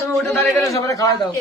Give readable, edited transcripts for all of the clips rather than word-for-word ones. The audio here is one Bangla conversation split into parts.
তুমি উঠে দাঁড়িয়ে গেলে সবাই খাওয়া দাও।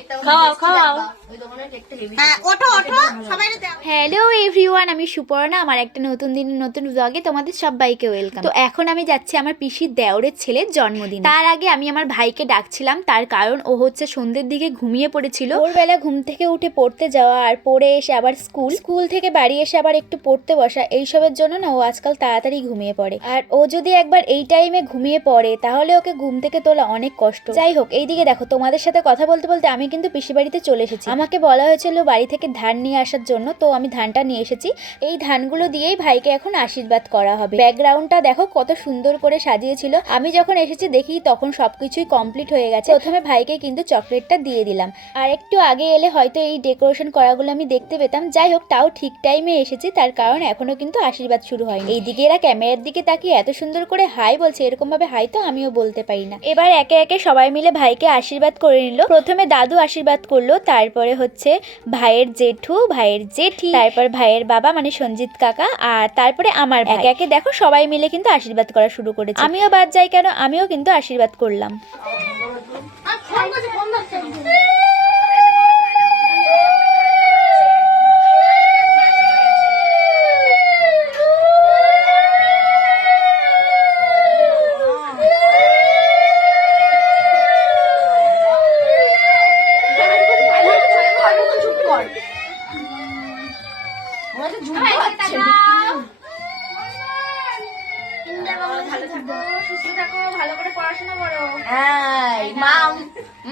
হ্যালো এভরিওয়ান, আমি সুপর্ণা। আমার একটা নতুন দিনের নতুন ব্লগে তোমাদের সবাইকে ওয়েলকাম। তো এখন আমি যাচ্ছি আমার পিসির দেওরের ছেলের জন্মদিন। তার আগে আমি আমার ভাইকে ডাকছিলাম, তার কারণ ও হচ্ছে সন্ধ্যের দিকে ঘুমিয়ে পড়েছিল। ভোরবেলা ঘুম থেকে উঠে পড়তে যাওয়া, আর পড়ে এসে আবার স্কুল থেকে বাড়ি এসে আবার একটু পড়তে বসা, এইসবের জন্য না ও আজকাল তাড়াতাড়ি ঘুমিয়ে পড়ে। আর ও যদি একবার এই টাইমে ঘুমিয়ে পড়ে তাহলে ওকে ঘুম থেকে তোলা অনেক কষ্ট। যাই হোক, এইদিকে দেখো, তোমাদের সাথে কথা বলতে বলতে আমি কিন্তু পিসি বাড়িতে চলে এসেছি। আমাকে বলা হয়েছিল বাড়ি থেকে ধান নিয়ে আসার জন্য, তো আমি ধানটা নিয়ে এসেছি। এই ধানগুলো দিয়েই ভাইকে এখন আশীর্বাদ করা হবে। ব্যাকগ্রাউন্ডটা দেখো কত সুন্দর করে সাজিয়েছিল। আমি যখন এসেছি দেখি তখন সবকিছুই কমপ্লিট হয়ে গেছে। প্রথমে ভাইকে কিন্তু চকলেটটা দিয়ে দিলাম, আর একটু আগে এলে হয়তো এই ডেকোরেশন করাগুলো আমি দেখতে পেতাম। যাই হোক, তাও ঠিক টাইমে এসেছি, তার কারণ এখনো কিন্তু আশীর্বাদ শুরু হয়নি। এইদিকে এরা ক্যামেরার দিকে তাকিয়ে এত সুন্দর করে হাই বলছে, এরকম ভাবে হাই তো আমিও বলতে পারি না। এবার একে একে সবাই মিলে ভাইকে আশীর্বাদ করে নিল। প্রথমে দাদু আশীর্বাদ করলো, তারপরে হচ্ছে ভাইয়ের জেঠু, ভাইয়ের জেঠি, তারপর ভাইয়ের বাবা মানে সঞ্জিত কাকা, আর তারপরে আমার ভাই। একে একে দেখো সবাই মিলে কিন্তু আশীর্বাদ করা শুরু করেছে। আমিও বাদ যাই কেন, আমিও কিন্তু আশীর্বাদ করলাম। ভালো করে পড়াশোনা করো। মাম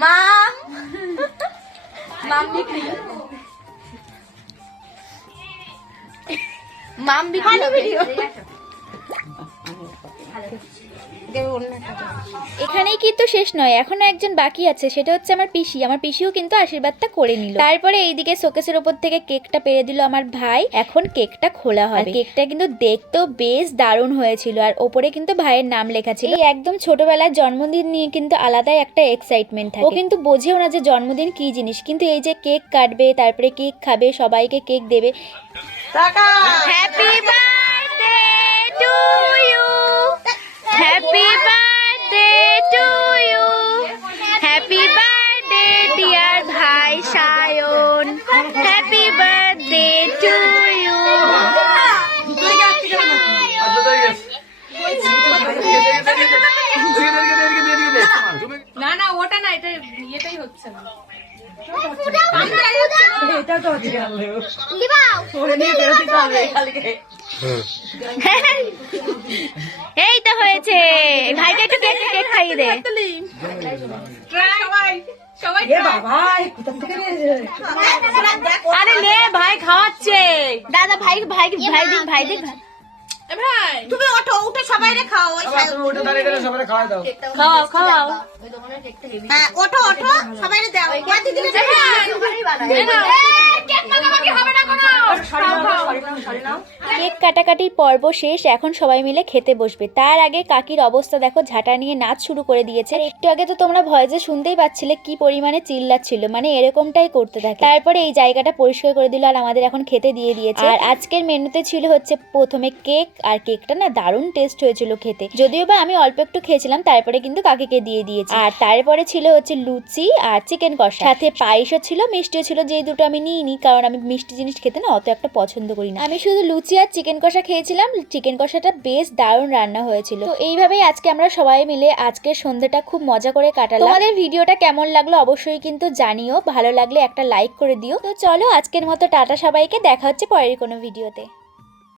মাম মাম বিক্রি মাম বিক্রি ভিডিও। এখানেই কিন্তু শেষ নয়, এখনো একজন বাকি আছে, সেটা হচ্ছে আমার পিসি। আমার পিসিও কিন্তু আশীর্বাদটা করে নিল। তারপরে এইদিকে শোকেসের উপর থেকে কেকটা পেরে দিল আমার ভাই। এখন কেকটা খোলা হবে। কেকটা কিন্তু দেখতেও বেশ দারুণ হয়েছিল, আর ওপরে কিন্তু ভাইয়ের নাম লেখা ছিল। এই একদম ছোটবেলায় জন্মদিন নিয়ে কিন্তু আলাদাই একটা এক্সাইটমেন্ট থাকে। ও কিন্তু বোঝেও না যে জন্মদিন কি জিনিস, কিন্তু এই যে কেক কাটবে, তারপরে কেক খাবে, সবাইকে কেক দেবে। Happy birthday to you, happy birthday to you, happy birthday dear ভাই Sayan, happy birthday to you. না না, ওটা না, এটা ইয়েটাই হচ্ছে না। এই তো হয়েছে, ভাইকে একটু কেক খাইয়ে দে। আরে নে, ভাই খাওয়াচ্ছে। দাদা ভাই ভাই ভাই ভাই দেখ, তুমি ওঠো, উঠে সবাই রে খাও। তুমি উঠে দাঁড়িয়ে গেলে সবাই খাওয়া দাও। খাও খাও, ওঠো ওঠো, সবাই রে দাও। কেক কাটাকাটির পর্ব শেষ, এখন সবাই মিলে খেতে বসবে। তার আগে কাকির অবস্থা দেখো, ঝাঁটা নিয়ে নাচ শুরু করে দিয়েছে। একটু আগে তো তোমরা ভয়েসে শুনতেই পাচ্ছিলে কি পরিমাণে চিল্লাচ্ছিল, মানে এরকমটাই করতে থাকে। তারপরে এই জায়গাটা পরিষ্কার করে দিল, আর আমাদের এখন খেতে দিয়ে দিয়েছে। আর আজকের মেনুতে ছিল হচ্ছে প্রথমে কেক, আর কেকটা না দারুণ টেস্ট হয়েছিল খেতে, যদিও বা আমি অল্প একটু খেয়েছিলাম, তারপরে কিন্তু কাকিকে দিয়ে দিয়েছি। আর তারপরে ছিল হচ্ছে লুচি আর চিকেন কষা, সাথে পায়েসও ছিল, মিষ্টিও ছিল, যেই দুটো আমি নিইনি, কারণ আমি মিষ্টি জিনিস খেতে না অত একটা পছন্দ করি না। আমি শুধু লুচি আর চিকেন কষা খেয়েছিলাম। চিকেন কষাটা বেশ দারুণ রান্না হয়েছিল। তো এইভাবেই আজকে আমরা সবাই মিলে আজকের সন্ধ্যাটা খুব মজা করে কাটালাম। তোমাদের ভিডিওটা কেমন লাগলো অবশ্যই কিন্তু জানিও, ভালো লাগলে একটা লাইক করে দিও। তো চলো আজকের মতো টাটা সবাইকে, দেখা হচ্ছে পরের কোনো ভিডিওতে।